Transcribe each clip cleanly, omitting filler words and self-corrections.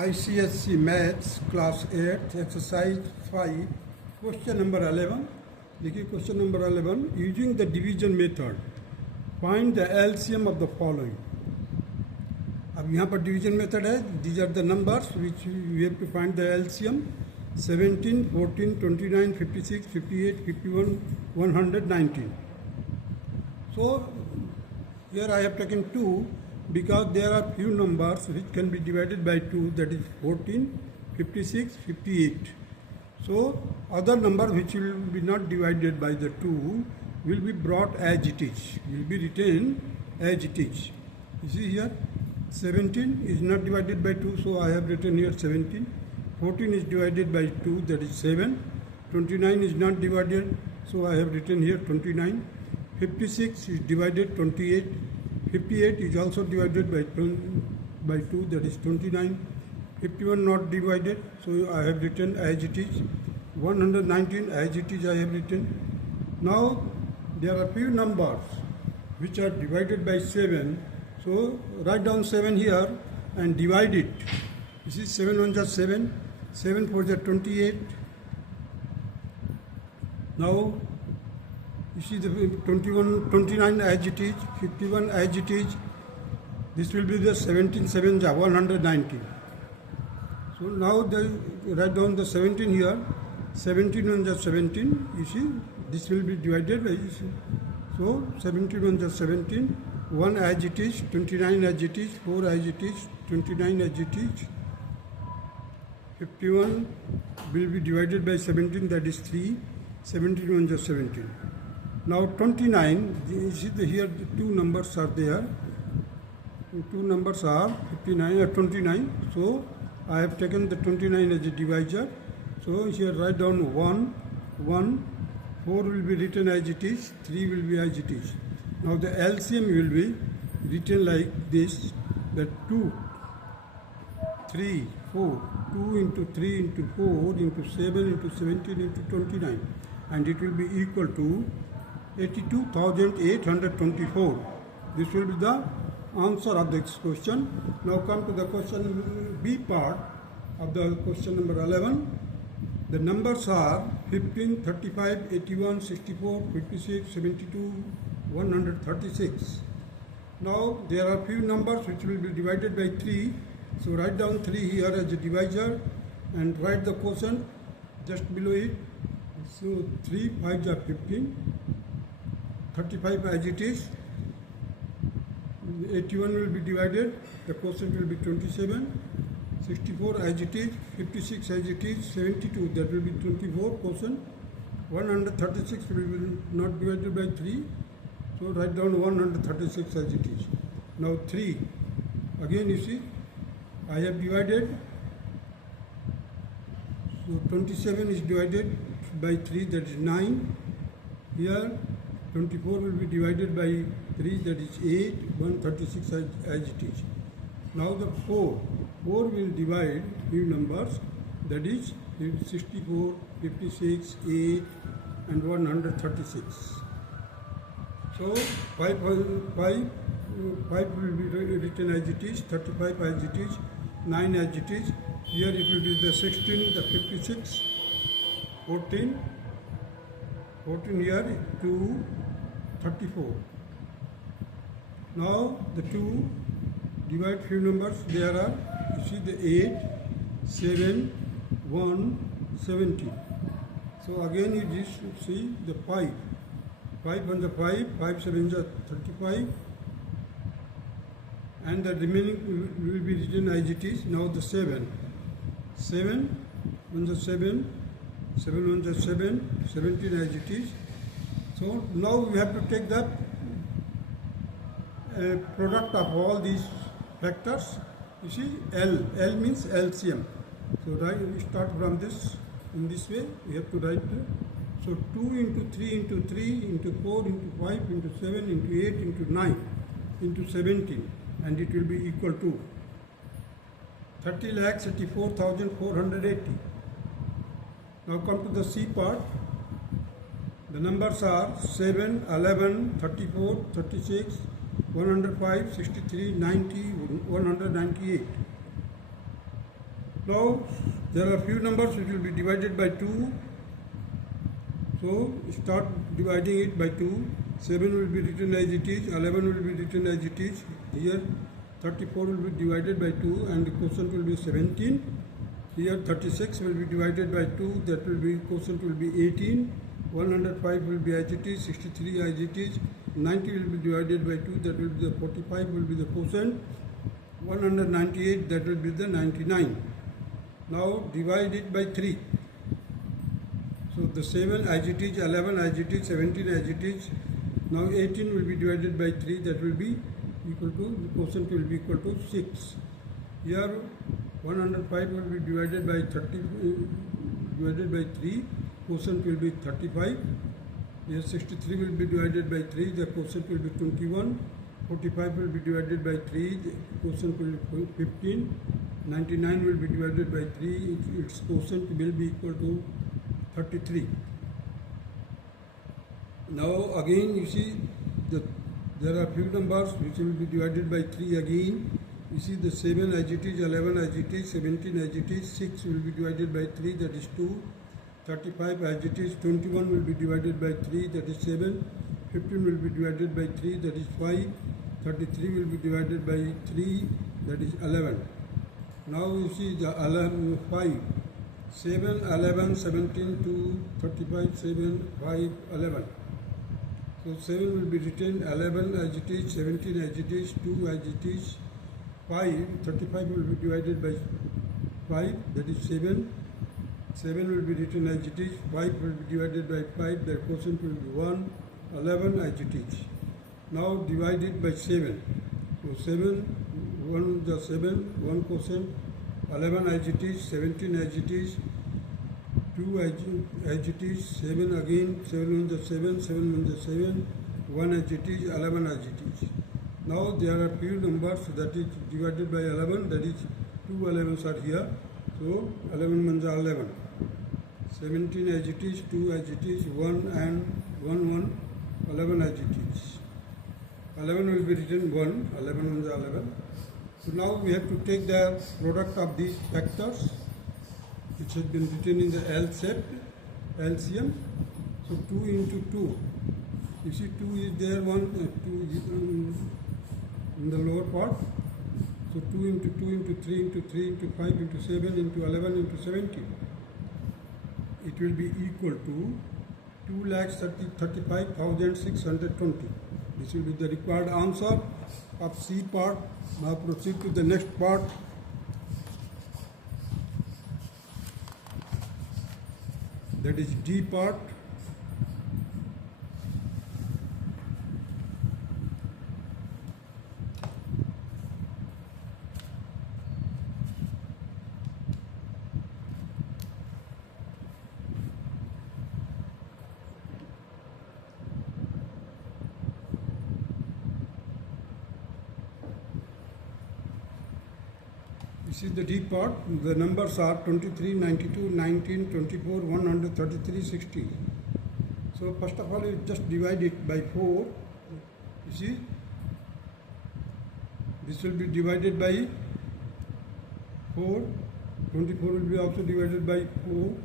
ICSC Maths Class 8 Exercise 5 Question number 11. देखिए question number 11. Using the division method find the LCM of the following. अब यहाँ पर division method है. These are the numbers which we have to find the LCM. 17, 14, 29, 56, 58, 51, 119. So here I have taken 2 because there are few numbers which can be divided by 2, that is 14, 56, 58. So other number which will be not divided by the 2 will be brought as it is, will be written as it is. You see here 17 is not divided by 2, so I have written here 17. 14 is divided by 2, that is 7. 29 is not divided, so I have written here 29. 56 is divided 28. 58 is also divided by 2, that is 29. 51 not divided, so I have written as it is. 119 as it is I have written. Now there are few numbers which are divided by 7, so write down 7 here and divide it. You see 7 1s are 7, 7 4s are 28. Now you see the 29 as it is, 51 as it is. This will be the 17 7s are 119. So now write down the 17 here. 17 1s are 17. You see this will be divided by, you see. So 17 1s are 17. 1 as it is, 29 as it is, 4 as it is, 29 as it is. 51 will be divided by 17, that is 3. 17 1s are 17. Now 29, you see here the two numbers are there. Two numbers are 59 or 29. So I have taken the 29 as a divisor. So here write down 1, 1, 4 will be written as it is, 3 will be as it is. Now the LCM will be written like this, that 2, 3, 4, 2 into 3 into 4 into 7 into 17 into 29, and it will be equal to 82,824. This will be the answer of this question. Now come to the question B part of the question number 11. The numbers are 15, 35, 81, 64, 56, 72, 136. Now there are few numbers which will be divided by 3. So write down 3 here as a divisor and write the quotient just below it. So 3 5s are 15. 35 as it is. 81 will be divided, the quotient will be 27. 64 as it is, 56 as it is, 72, that will be 24 quotient. 136 will be not divided by 3, so write down 136 as it is. Now 3, again you see, I have divided, so 27 is divided by 3, that is 9. Here 24 will be divided by 3, that is 8, 136 as it is. Now the 4 will divide few numbers, that is 64, 56, 8 and 136. So 5 will be written as it is, 35 as it is, 9 as it is. Here it will be the 16, the 56, 14 here, 2, 34. Now the 2 divide few numbers. There are, you see the 8, 7, 1, 17. So again you just see the 5. 5 1s are 5, 5 7s are 35. And the remaining will be written as it is. Now the 7. 7 1s are 7, 7 1s are 7, 17 as it is. So now we have to take the product of all these factors. You see L means LCM. So we start from this, in this way we have to write. So 2 into 3 into 3 into 4 into 5 into 7 into 8 into 9 into 17, and it will be equal to 30,84,480. Now come to the C part. The numbers are 7, 11, 34, 36, 105, 63, 90, 198. Now there are few numbers which will be divided by 2. So start dividing it by 2. 7 will be written as it is, 11 will be written as it is. Here 34 will be divided by 2 and the quotient will be 17. Here 36 will be divided by 2, that will be quotient will be 18. 105 will be as it is, 63 as it is. 90 will be divided by 2, that will be the 45 will be the quotient. 198, that will be the 99. Now divide it by 3. So the 7 as it is, 11 as it is, 17 as it is. Now 18 will be divided by 3, that will be equal to, the quotient will be equal to 6. Here 105 will be divided by 30, divided by 3, quotient will be 35. Here 63 will be divided by 3, the quotient will be 21. 45 will be divided by 3, the quotient will be 15. 99 will be divided by 3, its quotient will be equal to 33. Now again you see there are few numbers which will be divided by 3 again. You see the 7 as it is, 11 as it is, 17 as it is, 6 will be divided by 3, that is 2. 35 as it is, 21 will be divided by 3, that is 7. 15 will be divided by 3, that is 5. 33 will be divided by 3, that is 11. Now you see the 5. 7, 11, 17, 2, 35, 7, 5, 11. So 7 will be written 11 as it is, 17 as it is, 2 as it is, 5, 35 will be divided by 5, that is 7. 7 will be written as it is, 5 will be divided by 5, the quotient will be 1, 11 as it is. Now divide it by 7. So 7, 1 the 7, 1 quotient, 11 as it is, 17 as it is, 2 as it is, 7 again, 7 1 the 7, 7 1 the 7, 1 as it is, 11 as it is. Now there are few numbers that is divided by 11, that is 2 11s are here. So 11 ones are 11. 17 as it is, 2 as it is, 1 and 1 1, 11 as it is. 11 will be written 1, 11 ones are 11. So now we have to take the product of these factors which has been written in the L shape, LCM. So 2 into 2. You see 2 is there, 2 is in the lower part. So 2 into 2 into 3 into 3 into 5 into 7 into 11 into 17. It will be equal to 2,35,620. This will be the required answer of C part. Now proceed to the next part. That is D part. This is the D part. The numbers are 23, 92, 19, 24, 133, 60. So first of all, you just divide it by 4. You see, this will be divided by 4. 24 will be also divided by 4.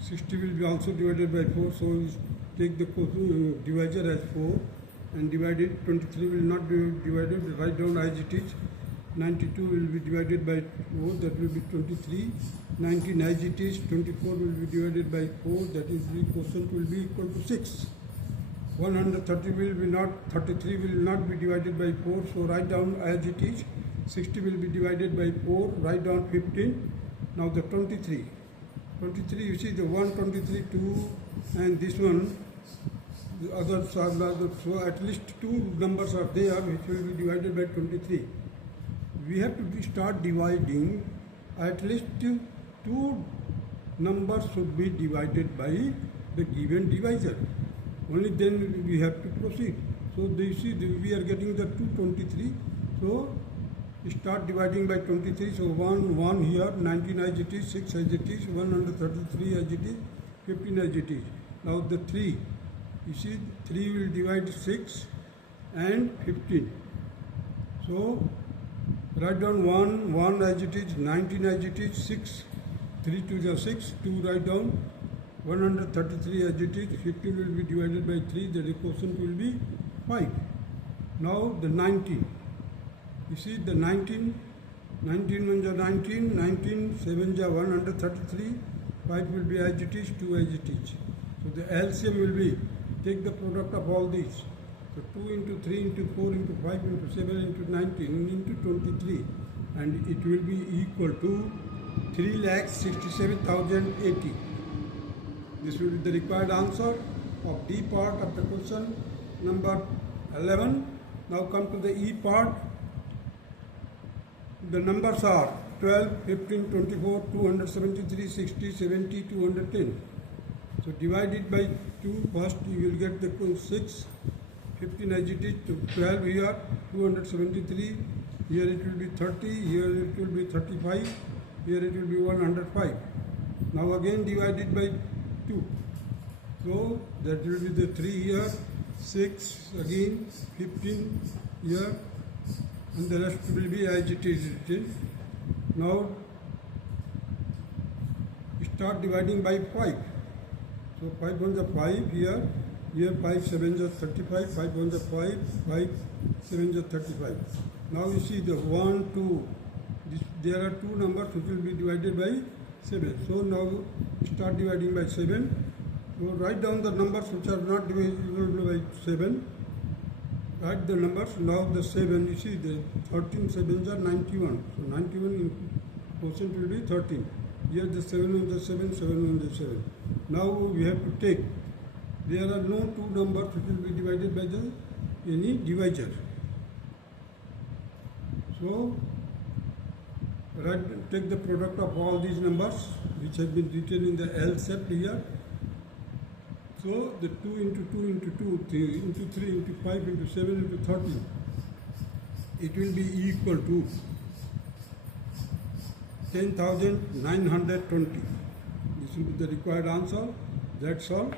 60 will be also divided by 4. So you take the divisor as 4 and divide it. 23 will not be divided. Write down as it is. 92 will be divided by 4, that will be 23. 19 as it is, 24 will be divided by 4, that is the quotient will be equal to 6. 130 will be not, 33 will not be divided by 4, so write down as it is. 60 will be divided by 4, write down 15. Now the 23. 23, you see the 1, 23, 2 and this one, the others are not, so at least 2 numbers are there which will be divided by 23. We have to start dividing, at least 2 numbers should be divided by the given divisor. Only then we have to proceed. So you see we are getting the 223. So start dividing by 23. So 1 here, 19 as it is, 6 as it is, 133 as it is, 15 as it is. Now the 3. You see 3 will divide 6 and 15. So Write down 1 as it is, 19 as it is, 6, 3 to the 6, 2 write down, 133 as it is, 15 will be divided by 3, the quotient will be 5. Now the 19. You see the 19, 19 ones are 19, 19, 7 are 133, 5 will be as it is, 2 as it is. So the LCM will be, take the product of all these. So 2 into 3 into 4 into 5 into 7 into 19 into 23, and it will be equal to 3,67,080. This will be the required answer of D part of the question number 11. Now come to the E part. The numbers are 12, 15, 24, 273, 60, 70, 210. So divide it by 2 first, you will get the 6. 15 as it is, 12 here, 273, here it will be 30, here it will be 35, here it will be 105. Now again divide it by 2. So that will be the 3 here, 6 again, 15 here, and the rest will be as it is written. Now start dividing by 5. So 5 ones are 5 here. Here 5 sevens are 35, 5 ones are 5, 5 sevens are 35. Now you see the 1, 2, there are 2 numbers which will be divided by 7. So now start dividing by 7. So write down the numbers which are not divisible by 7. Write the numbers. Now the 7, you see the 13 sevens are 91. So 91 in quotient will be 13. Here the 7 ones are 7, 7 ones are 7. Now we have to take. There are no 2 numbers which will be divided by any divisor. So, take the product of all these numbers which have been written in the L set here. So, the 2 into 2 into 2, 3 into 3 into 5 into 7 into 13. It will be equal to 10,920. This will be the required answer. That's all.